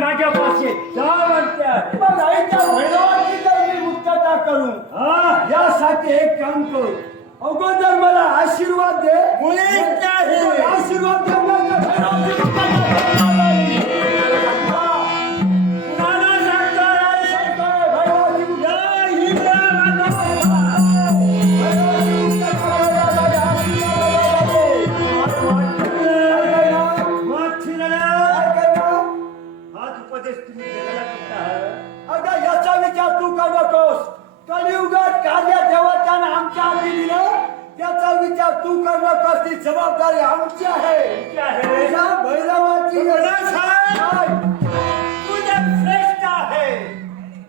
माझ्या पाशी जा म्हणते आहे. मग आईच्या भैरवाची जर मी मुक्तता करू हा यासाठी एक काम करू अगोदर मला आशीर्वाद दे मुळीच नाही. आशीर्वाद दे भैरवाची अगं याचा विचार तू करू नकोस? कलियुगात कार्य देवतानं आमच्या हाती दिलं त्याचा विचार तू करू नकोस? ती जबाबदारी आमची आहे. भैरवाची? तू जर श्रेष्ठ आहे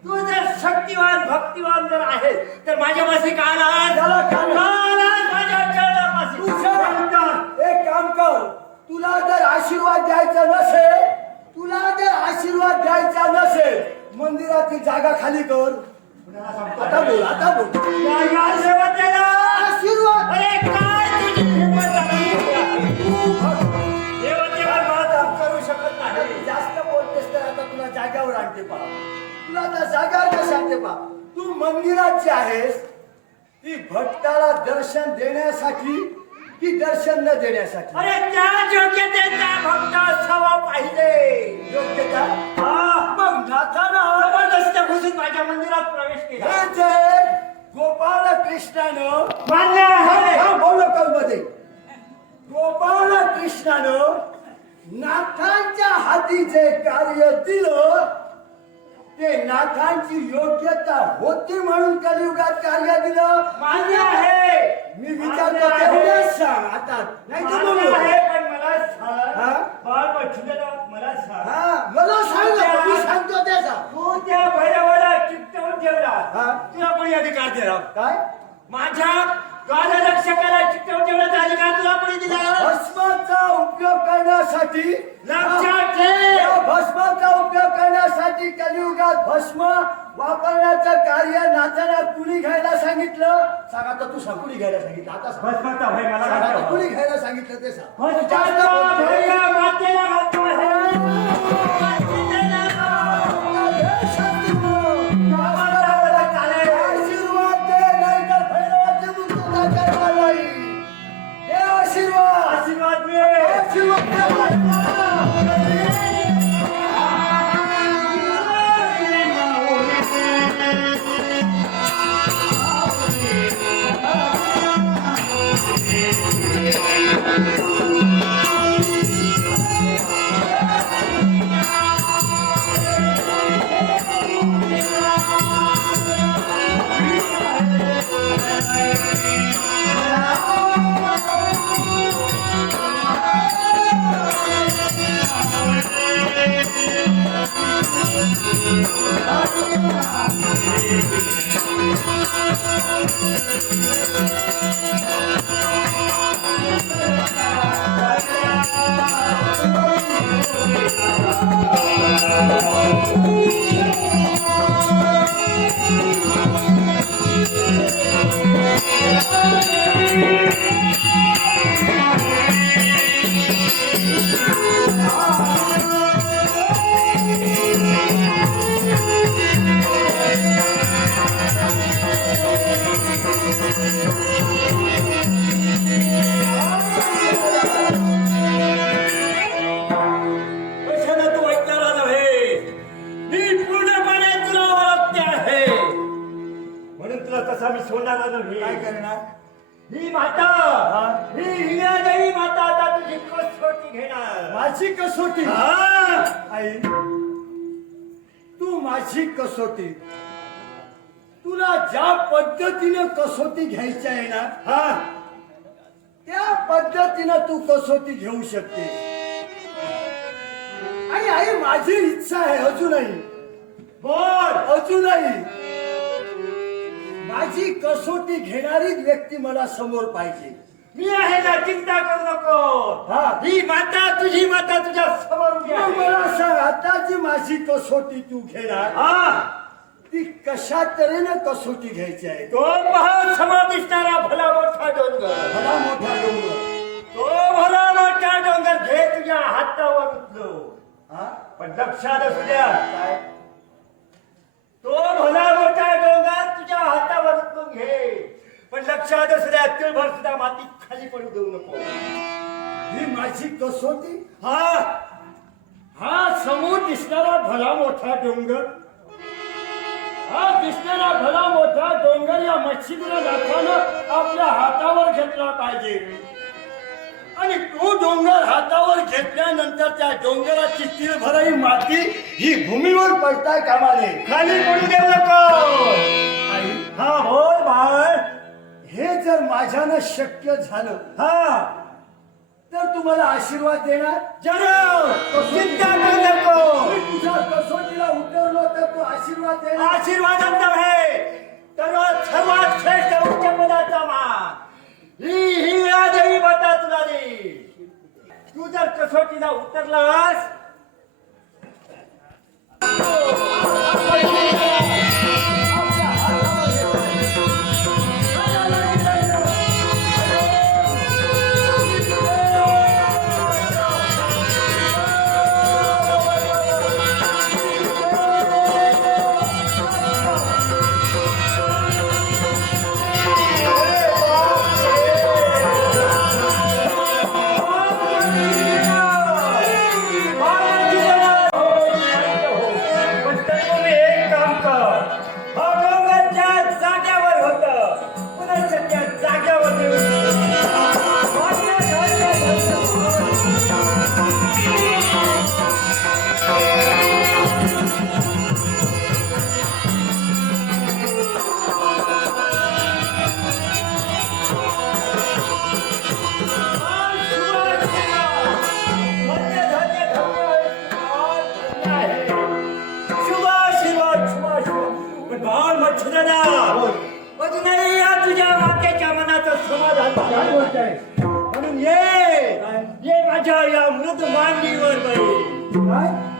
तू जर शक्तिवान भक्तिवान जर आहे तर माझ्या पाशी का आलास? त्याला काय? का आलास माझ्या एक काम कर. तुला जर आशीर्वाद द्यायचा नसेल तुला जर आशीर्वाद द्यायचा नसेल मंदिराची जागा खाली कर. आता बोल आता बोल. आशीर्वाद. जास्त बोलतेस तर आता तुला जाग्यावर आणते पहा तुला आता जाग्यावर कशी आणते पहा तू मंदिरात जी आहेस ती भक्ताला दर्शन देण्यासाठी की दर्शन न देण्यासाठी. अरे त्या योग्यतेचा भक्त असावा पाहिजे. योग्यता? हा. मग नाथानं जबरदस्त घुसून माझ्या मंदिरात प्रवेश केला. हे जे गोपाळ कृष्णानं मान्य आहे. हा बोलमध्ये गोपाळ कृष्णानं नाथांच्या हाती जे कार्य दिलं ते नाथांची योग्यता होती म्हणून कलियुगात कार्य दिलं मान्य आहे मी विचारतो तेवढेच सांग आता नाही तर बोलू. आहे पण मला सांग. हा? बाळ मला सांग. हा. मला सांग ना, मी सांगतो ते सांग तू त्या भैरवाला चिकटवून ठेवला. हा? तुला कोणी अधिकार दिला? काय? माझ्या रक्षकाला चिकटवून ठेवण्याचा अधिकार तुला कोणी दिला भस्माचा उपयोग करण्यासाठी लक्षात ठेव. या भस्माचा उपयोग करण्यासाठी कलियुगात भस्म वापरण्याचं कार्य नाथाला कुणी घ्यायला सांगितलं सांग आता तू सांग कुणी घ्यायला सांगितलं आता सांग. भस्माचा भय मला सांग आता वाटतं. कुणी घ्यायला सांगितलं ते सांग भस्माचा जास्त भय बोलतोय. या मातेला घालतो सोडणारा काय नव्हे करणार? ही माता. ही? हिरादेवी माता. आता तुझी कसोटी घेणार. माझी कसोटी? हा. आई तू माझी कसोटी. तुला ज्या पद्धतीनं कसोटी घ्यायची आहे ना हा. त्या पद्धतीनं तू कसोटी घेऊ शकते आई आई माझी इच्छा आहे अजूनही. बोल. अजूनही. माझी कसोटी घेणारी व्यक्ती मला समोर पाहिजे. मी आहे ना चिंता करू नको. हा. ही माता तुझी माता तुझ्या समोर उभी मग आहे. मला सांग आता जी माझी कसोटी तू घेणार हा. ती कशा तऱ्हेनं कसोटी घ्यायची आहे? तो पहा समोर दिसणारा भला मोठा डोंगर. भला मोठा डोंगर. तो भला मोठा डोंगर घे तुझ्या हातावर उचलो हा? पण लक्षात असू द्या. काय? तो भला मोठा डोंगर तुझ्या हातावर उचलून घे पण लक्षात असू द्या तिळभर सुद्धा माती खाली पडू देऊ नको. ही माझी कसोटी हा हा समोर दिसणारा भला मोठा डोंगर. हा दिसणारा भला मोठा डोंगर या मच्छीला नाथानं आपल्या हातावर घेतला पाहिजे. आणि तो डोंगर हातावर घेतल्यानंतर त्या डोंगराची तिळभराई माती ही भूमीवर पडताय कामा नये खाली पडू देऊ नको. हा बोल बाळ. हे जर माझ्यानं शक्य झालं हा तर तुम्हाला आशीर्वाद देणार? जरूर! चिंता करू नको मी तुझ्या कसोटीला उतरलो तर तू आशीर्वाद देणार? आशीर्वादात नव्हे तर सर्वात श्रेष्ठ उच्च पदाचा मान ही ही राजही बता तुला तू जर कसोटीला उतरलास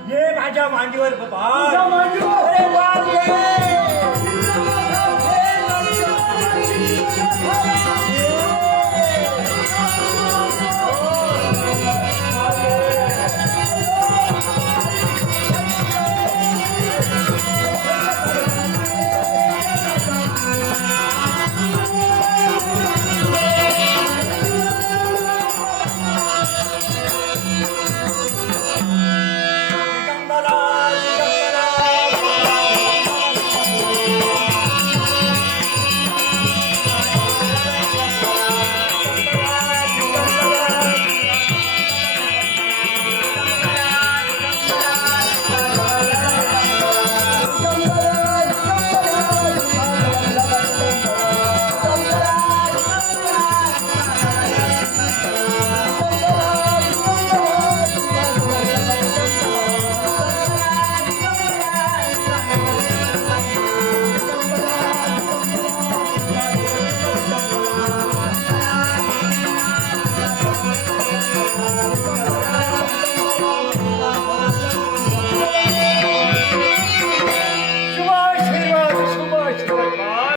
ये माझ्या मांडीवर बाबा